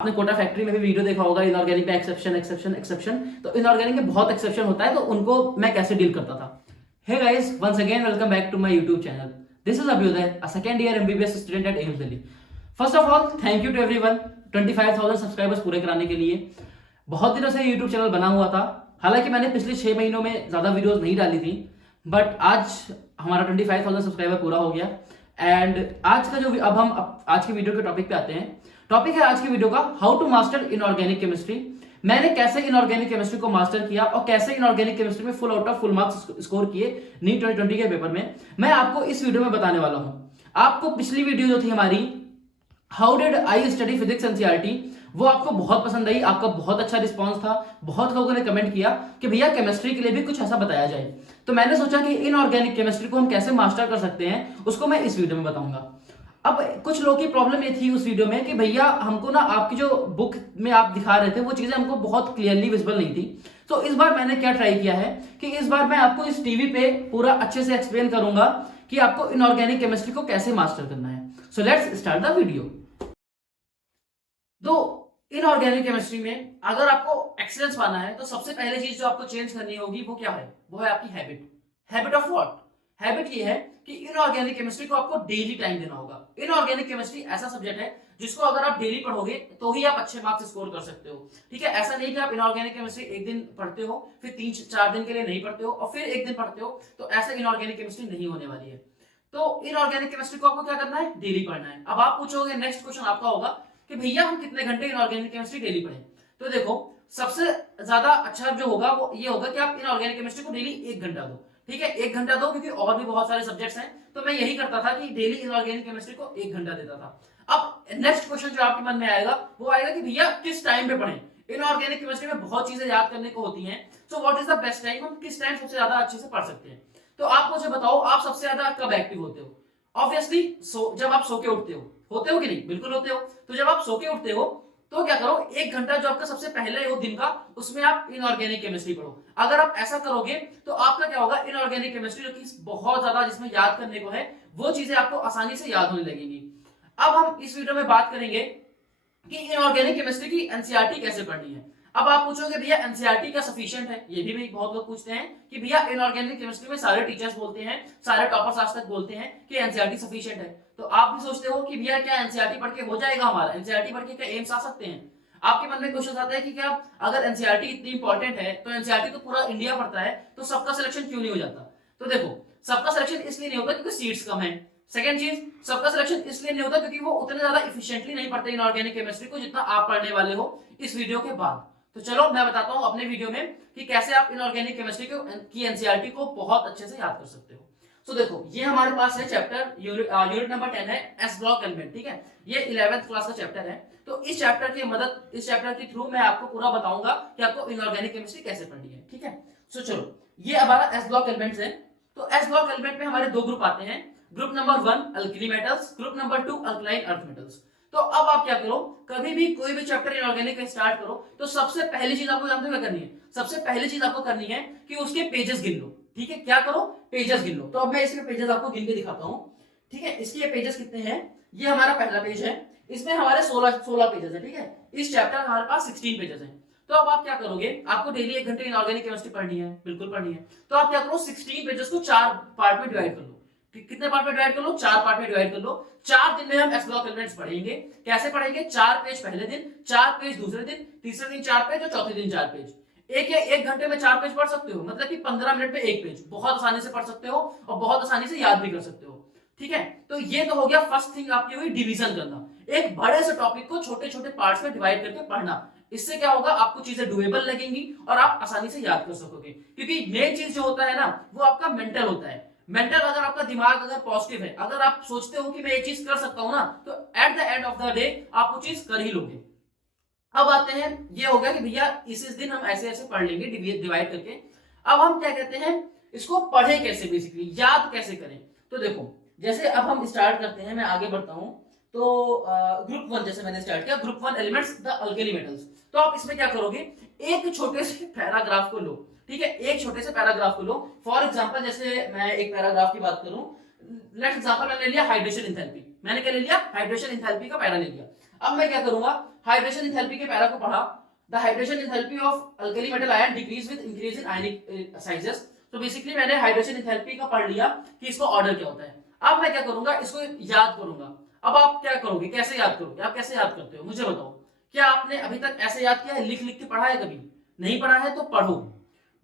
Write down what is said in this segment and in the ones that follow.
आपने कोटा फैक्ट्री में भी वीडियो देखा होगा, इनऑर्गेनिक में एक्सेप्शन एक्सेप्शन एक्सेप्शन। तो इनऑर्गेनिक में बहुत एक्सेप्शन होता है, तो उनको मैं कैसे डील करता था। Hey guys, once again welcome back to my YouTube channel. This is Abhyuday, a second year MBBS student at AIIMS Delhi. First of all thank you to everyone 25,000 subscribers पूरे कराने के लिए। बहुत दिनों से यूट्यूब चैनल बना हुआ था, हालांकि मैंने पिछले 6 महीनों में ज्यादा वीडियोस नहीं डाली थी, बट आज हमारा 25,000 सब्सक्राइबर पूरा हो गया। एंड आज का जो अब हम आज के वीडियो के टॉपिक पे आते हैं। टॉपिक है आज की वीडियो का how to master inorganic chemistry. मैंने कैसे इनऑर्गेनिक केमिस्ट्री को मास्टर किया और कैसे इनऑर्गेनिक केमिस्ट्री में full out of full marks score किए नीट 2020 के पेपर में, मैं आपको इस वीडियो में बताने वाला हूं। आपको पिछली वीडियो जो थी हमारी how did I study physics NCERT, वो आपको बहुत पसंद आई, आपका बहुत अच्छा रिस्पांस था। बहुत लोगों ने कमेंट किया कि भैया केमिस्ट्री के लिए भी कुछ ऐसा बताया जाए। तो मैंने सोचा कि इनऑर्गेनिक केमिस्ट्री को हम कैसे मास्टर कर सकते हैं उसको मैं इस वीडियो में बताऊंगा। अब कुछ लोगों की प्रॉब्लम ये थी उस वीडियो में कि भैया हमको ना आपकी जो बुक में आप दिखा रहे थे वो चीजें हमको बहुत क्लियरली विजिबल नहीं थी। तो इस बार मैंने क्या ट्राई किया है कि इस बार मैं आपको इस टीवी पे पूरा अच्छे से एक्सप्लेन करूंगा कि आपको इनऑर्गेनिक केमिस्ट्री को कैसे मास्टर करना है। So let's start the video. तो इनऑर्गेनिक केमिस्ट्री में अगर आपको एक्सीलेंस पाना है तो सबसे पहले चीज जो आपको चेंज करनी होगी वो क्या है, वो है आपकी habit. Habit of what? Habit ये है कि इनऑर्गेनिक केमिस्ट्री को आपको डेली टाइम देना होगा। इनऑर्गेनिक केमिस्ट्री ऐसा सब्जेक्ट है जिसको अगर आप डेली पढ़ोगे तो ही आप अच्छे मार्क्स स्कोर कर सकते हो। ठीक है, ऐसा नहीं कि आप इनऑर्गेनिक केमिस्ट्री एक दिन पढ़ते हो फिर 3-4 दिन के लिए नहीं पढ़ते हो और फिर एक दिन पढ़ते हो, तो ऐसा इनऑर्गेनिक केमिस्ट्री नहीं होने वाली है। तो इनऑर्गेनिक केमिस्ट्री को आपको क्या करना है, डेली पढ़ना है। अब आप पूछोगे, नेक्स्ट क्वेश्चन आपका होगा कि भैया हम कितने घंटे इनऑर्गेनिक केमिस्ट्री डेली पढ़ें। तो देखो, सबसे ज्यादा अच्छा जो होगा वो ये होगा कि आप इनऑर्गेनिक केमिस्ट्री को डेली 1 घंटा दो। ठीक है, 1 घंटा दो, क्योंकि और भी बहुत सारे सब्जेक्ट्स हैं। तो मैं यही करता था कि डेली इनऑर्गेनिक केमिस्ट्री को 1 घंटा देता था। अब नेक्स्ट क्वेश्चन जो आपके मन में आएगा वो आएगा कि भैया किस टाइम पे पढ़ें। इनऑर्गेनिक केमिस्ट्री में बहुत चीजें याद करने को होती हैं, तो what is the best time, हम किस टाइम सबसे ज्यादा अच्छे से पढ़ सकते हैं। तो आप मुझे बताओ, आप सबसे ज्यादा कब एक्टिव होते हो? ऑब्वियसली जब आप सो के उठते हो। होते हो कि नहीं? बिल्कुल होते हो। तो जब आप सो के उठते हो तो क्या करो, 1 घंटा जो आपका सबसे पहले हो दिन का, उसमें आप इनऑर्गेनिक केमिस्ट्री पढ़ो। अगर आप ऐसा करोगे तो आपका क्या होगा, इनऑर्गेनिक केमिस्ट्री जो कि बहुत ज्यादा जिसमें याद करने को है, वो चीजें आपको आसानी से याद होने लगेंगी। अब हम इस वीडियो में बात करेंगे कि इनऑर्गेनिक केमिस्ट्री की एनसीईआरटी कैसे पढ़नी है। अब आप पूछोगे भैया एनसीईआरटी का सफिशिएंट है? ये भी बहुत लोग पूछते हैं कि भैया इनऑर्गेनिक केमिस्ट्री में सारे टीचर्स बोलते हैं, सारे टॉपर्स आज तक बोलते हैं कि एनसीईआरटी सफिशिएंट है। तो आप भी सोचते हो कि भैया क्या एनसीईआरटी पढ़ के हो जाएगा हमारा, एनसीईआरटी पढ़ के क्या एम्स आ सकते हैं? आपके मन में क्वेश्चन आता है कि क्या अगर एनसीईआरटी इतनी इंपॉर्टेंट है तो एनसीईआरटी तो पूरा इंडिया पढ़ता है, तो सबका सिलेक्शन क्यों नहीं हो जाता? तो देखो, सबका सिलेक्शन इसलिए नहीं होता क्योंकि सीट्स कम है। सेकंड चीज, सबका सिलेक्शन इसलिए नहीं होता क्योंकि वो उतने ज्यादा एफिशिएंटली नहीं पढ़ते इनऑर्गेनिक केमिस्ट्री को जितना आप पढ़ने वाले हो इस वीडियो के बाद। तो चलो मैं बताता हूं अपने वीडियो में कि कैसे आप इनऑर्गेनिक केमिस्ट्री की एनसीईआरटी को बहुत अच्छे से याद कर सकते हो। तो देखो, ये हमारे पास है चैप्टर यूनिट नंबर 10 है एस ब्लॉक एलिमेंट। ठीक है, ये 11th क्लास का चैप्टर है। तो इस चैप्टर के थ्रू मैं आपको पूरा बताऊंगा कि आपको इनऑर्गेनिक केमिस्ट्री कैसे पढ़नी है। ठीक है, सो चलो, ये हमारा एस ब्लॉक एलिमेंट्स है। तो एस ब्लॉक एलिमेंट में हमारे 2 ग्रुप आते हैं। Group number 1 alkali metals, group number 2 alkaline earth metals. तो अब आप क्या करो, कभी भी कोई भी चैप्टर इनऑर्गेनिक का स्टार्ट करो तो सबसे पहली चीज आपको जानते हो क्या करनी है? सबसे पहली चीज आपको करनी है कि उसके पेजेस गिन लो। ठीक है, क्या करो, पेजेस गिन लो। तो अब मैं इसके पेजेस आपको गिन के दिखाता हूं। ठीक है, इसके पेजेस कितने हैं? ये हमारा पहला पेज है, इसमें हमारे 16 पेजेस है। ठीक है, इस चैप्टर में हमारे पास 16 पेजेस हैं। तो अब आप क्या करोगे, आपको डेली 1 घंटे इनऑर्गेनिक केमिस्ट्री पढ़नी है, बिल्कुल पढ़नी है। तो आप क्या करो, 16 पेजेस को 4 पार्ट में डिवाइड कर लो। कितने पार्ट में डिवाइड कर लो? 4 पार्ट में डिवाइड कर लो। 4 दिन में हम एस ब्लॉक एलिमेंट्स पढ़ेंगे। कैसे पढ़ेंगे? 4 पेज पहले दिन, 4 पेज दूसरे दिन, तीसरे दिन 4 पेज और चौथे दिन 4 पेज। एक घंटे में 4 पेज पढ़ सकते हो, मतलब कि 15 मिनट में 1 पेज। बहुत आसानी से पढ़ सकते हो और बहुत आसानी से याद भी कर सकते हो। ठीक है, तो ये तो हो गया फर्स्ट थिंग आपकी हुई, डिवीजन करना। एक बड़े से टॉपिक को छोटे छोटे पार्ट्स में डिवाइड करके पढ़ना। इससे क्या होगा, आपको चीजें डुएबल लगेंगी और आप आसानी से याद कर सकोगे। क्योंकि मेन चीज जो होता है ना, वो आपका मेंटल होता है। मेंटल, अगर आपका दिमाग अगर पॉजिटिव है, अगर आप सोचते हो कि मैं ये चीज कर सकता हूं ना, तो at the end of the day आप वो चीज कर ही लोगे। अब आते हैं, ये हो गया कि भैया इस दिन हम ऐसे ऐसे पढ़ लेंगे डिवाइड करके। अब हम क्या कहते हैं, इसको पढ़े कैसे, बेसिकली याद कैसे करें। तो देखो, जैसे अब हम स्टार्ट करते हैं, मैं आगे बढ़ता हूं। तो ग्रुप 1 जैसे मैंने स्टार्ट किया, group 1 elements the alkali metals. तो आप इसमें क्या करोगे, एक छोटे से पैराग्राफ को लो। ठीक है, एक छोटे से पैराग्राफ को लो। फॉर एग्जांपल, जैसे मैं एक पैराग्राफ की बात करूं, लेट्स एग्जांपल मैंने लिया हाइड्रेशन एंथैल्पी। मैंने क्या ले लिया? हाइड्रेशन एंथैल्पी का पैरा ले लिया। अब मैं क्या करूंगा, हाइड्रेशन एंथैल्पी के पैरा को पढ़ा, the hydration enthalpy of alkali metal ion decrease with increase in ionic sizes. तो बेसिकली मैंने हाइड्रेशन एंथैल्पी का पढ़ लिया कि इसका ऑर्डर क्या होता है। अब मैं क्या करूंगा, इसको याद करूंगा। अब आप क्या करोगे, कैसे याद करोगे, आप कैसे याद करते हो मुझे बताओ। क्या आपने अभी तक ऐसे याद किया है, लिख लिख के पढ़ा है? कभी नहीं पढ़ा है तो पढ़ो,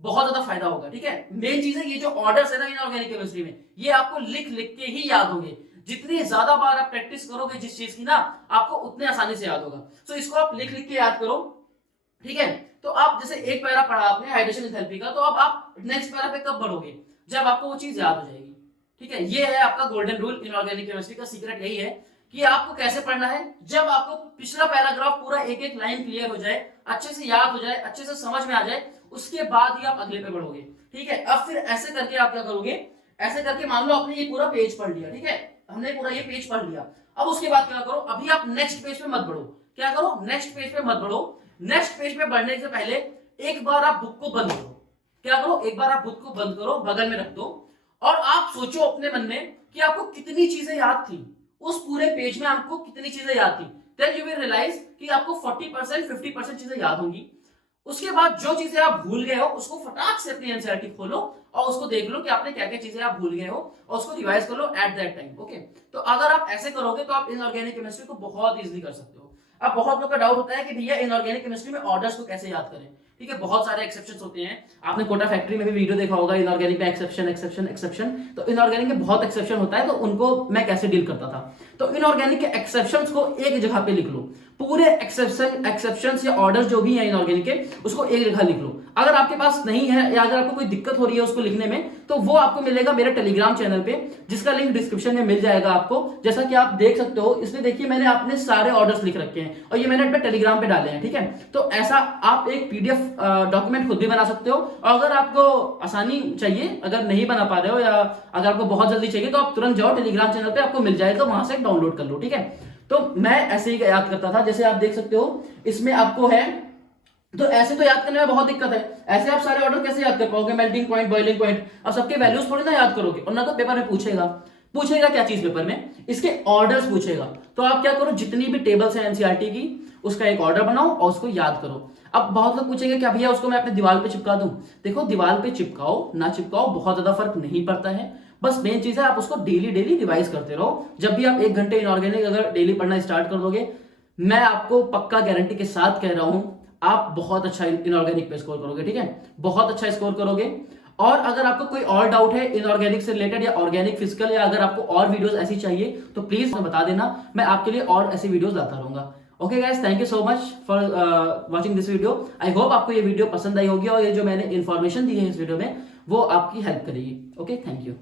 बहुत ज्यादा फायदा होगा। ठीक है, मेन चीज है ये जो ऑर्डर्स है ना इनऑर्गेनिक केमिस्ट्री में, ये आपको लिख लिख के ही याद होंगे। जितनी ज्यादा बार आप प्रैक्टिस करोगे जिस चीज की ना, आपको उतने आसानी से याद होगा। सो इसको आप लिख लिख के याद करो। ठीक है, तो आप जैसे एक पैरा पढ़ा आपने हाइड्रेशन एंथैल्पी का, तो अब आप नेक्स्ट पैरा पे कब बढ़ोगे, जब आपको वो चीज याद हो जाएगी। ठीक है, ये है आपका गोल्डन रूल इनऑर्गेनिक केमिस्ट्री का। सीक्रेट यही है कि आपको कैसे पढ़ना है, जब आपको पिछला पैराग्राफ पूरा एक एक लाइन क्लियर हो जाए, अच्छे से याद हो जाए, अच्छे से समझ में आ जाए, उसके बाद ही आप अगले पे बढ़ोगे। ठीक है, अब फिर ऐसे करके आप क्या करोगे, ऐसे करके मान लो आपने ये पूरा पेज पढ़ लिया। ठीक है, हमने पूरा ये पेज पढ़ लिया। अब उसके बाद क्या करो, अभी आप नेक्स्ट पेज पे मत बढ़ो। क्या करो, नेक्स्ट पेज पे मत बढ़ो। नेक्स्ट पेज पे बढ़ने से पहले एक बार आप बुक को बंद करो। क्या करो, एक बार आप बुक को बंद करो, बगल में रख दो, और आप सोचो अपने मन में कि आपको कितनी चीजें याद थी उस पूरे पेज में, आपको कितनी चीजें याद थी। देन यू विल रियलाइज कि आपको 40% 50% चीजें याद होंगी। उसके बाद जो चीजें आप भूल गए हो उसको फटाक से अपनी एनसीईआरटी खोलो और उसको देख लो कि आपने क्या क्या चीजें आप भूल गए हो, और उसको रिवाइज कर लो एट दैट टाइम। ओके, तो अगर आप ऐसे करोगे तो आप इनऑर्गेनिक केमिस्ट्री को बहुत इजीली कर सकते हो। अब बहुत लोगों का डाउट होता है कि भैया इनऑर्गेनिक केमिस्ट्री में ऑर्डर्स को कैसे याद करें। ठीक है, बहुत सारे एक्सेप्शंस होते हैं। आपने कोटा फैक्ट्री में भी वीडियो देखा होगा इनऑर्गेनिक में एक्सेप्शन एक्सेप्शन एक्सेप्शन। तो इनऑर्गेनिक में बहुत एक्सेप्शन होता है, तो उनको मैं कैसे डील करता था। तो इनऑर्गेनिक के एक्सेप्शंस को एक जगह पे लिख लो, पूरे एक्सेप्शंस या ऑर्डर्स जो भी है इनऑर्गेनिक के, उसको एक जगह लिख लो। अगर आपके पास नहीं है या अगर आपको कोई दिक्कत हो रही है उसको लिखने में, तो वो आपको मिलेगा मेरे टेलीग्राम चैनल पे, जिसका लिंक डिस्क्रिप्शन में मिल जाएगा आपको। जैसा कि आप देख सकते हो, इसमें देखिए मैंने अपने सारे ऑर्डर्स लिख रखे हैं और ये मैंने अपने टेलीग्राम पे डाले हैं। ठीक है, तो ऐसा आप एक पीडीएफ डॉक्यूमेंट खुद भी बना सकते हो। और अगर आपको आसानी चाहिए, अगर नहीं बना पा रहे हो या अगर आपको बहुत जल्दी चाहिए, तो आप तुरंत जाओ टेलीग्राम चैनल पे, आपको मिल जाएगा, वहां से डाउनलोड कर लो। ठीक है, तो मैं ऐसे ही याद करता था, जैसे आप देख सकते हो इसमें आपको है। तो ऐसे तो याद करने में बहुत दिक्कत है, ऐसे आप सारे ऑर्डर कैसे याद कर पाओगे, मेल्टिंग पॉइंट, बॉइलिंग पॉइंट, और सबके वैल्यूज थोड़ी ना याद करोगे। और ना तो पेपर में पूछेगा क्या चीज पेपर में, इसके ऑर्डर्स पूछेगा। तो आप क्या करो, जितनी भी टेबल्स हैं एनसीईआरटी की, उसका एक ऑर्डर बनाओ और उसको याद करो। अब बहुत लोग पूछेंगे क्या भैया उसको मैं अपने दीवार पे चिपका दूं। देखो, दीवार पे चिपकाओ ना चिपकाओ बहुत ज्यादा फर्क नहीं पड़ता है। बस मेन चीज है आप उसको डेली डेली रिवाइज करते रहो। जब भी आप 1 घंटे इनऑर्गेनिक अगर डेली पढ़ना स्टार्ट कर दोगे, मैं आपको पक्का गारंटी के साथ कह रहा हूं, आप बहुत अच्छा इनऑर्गेनिक पे स्कोर करोगे। ठीक है, बहुत अच्छा स्कोर करोगे। और अगर आपको कोई और डाउट है इनऑर्गेनिक से रिलेटेड या ऑर्गेनिक फिजिकल, या अगर आपको और वीडियोस ऐसी चाहिए तो प्लीज बता देना, मैं आपके लिए और ऐसी वीडियोस लाता रहूंगा। Okay guys, thank you so much for watching this video. I hope आपको ये वीडियो पसंद आई होगी और ये जो मैंने इन्फॉर्मेशन दी है इस वीडियो में वो आपकी हेल्प करेगी। Okay, thank you.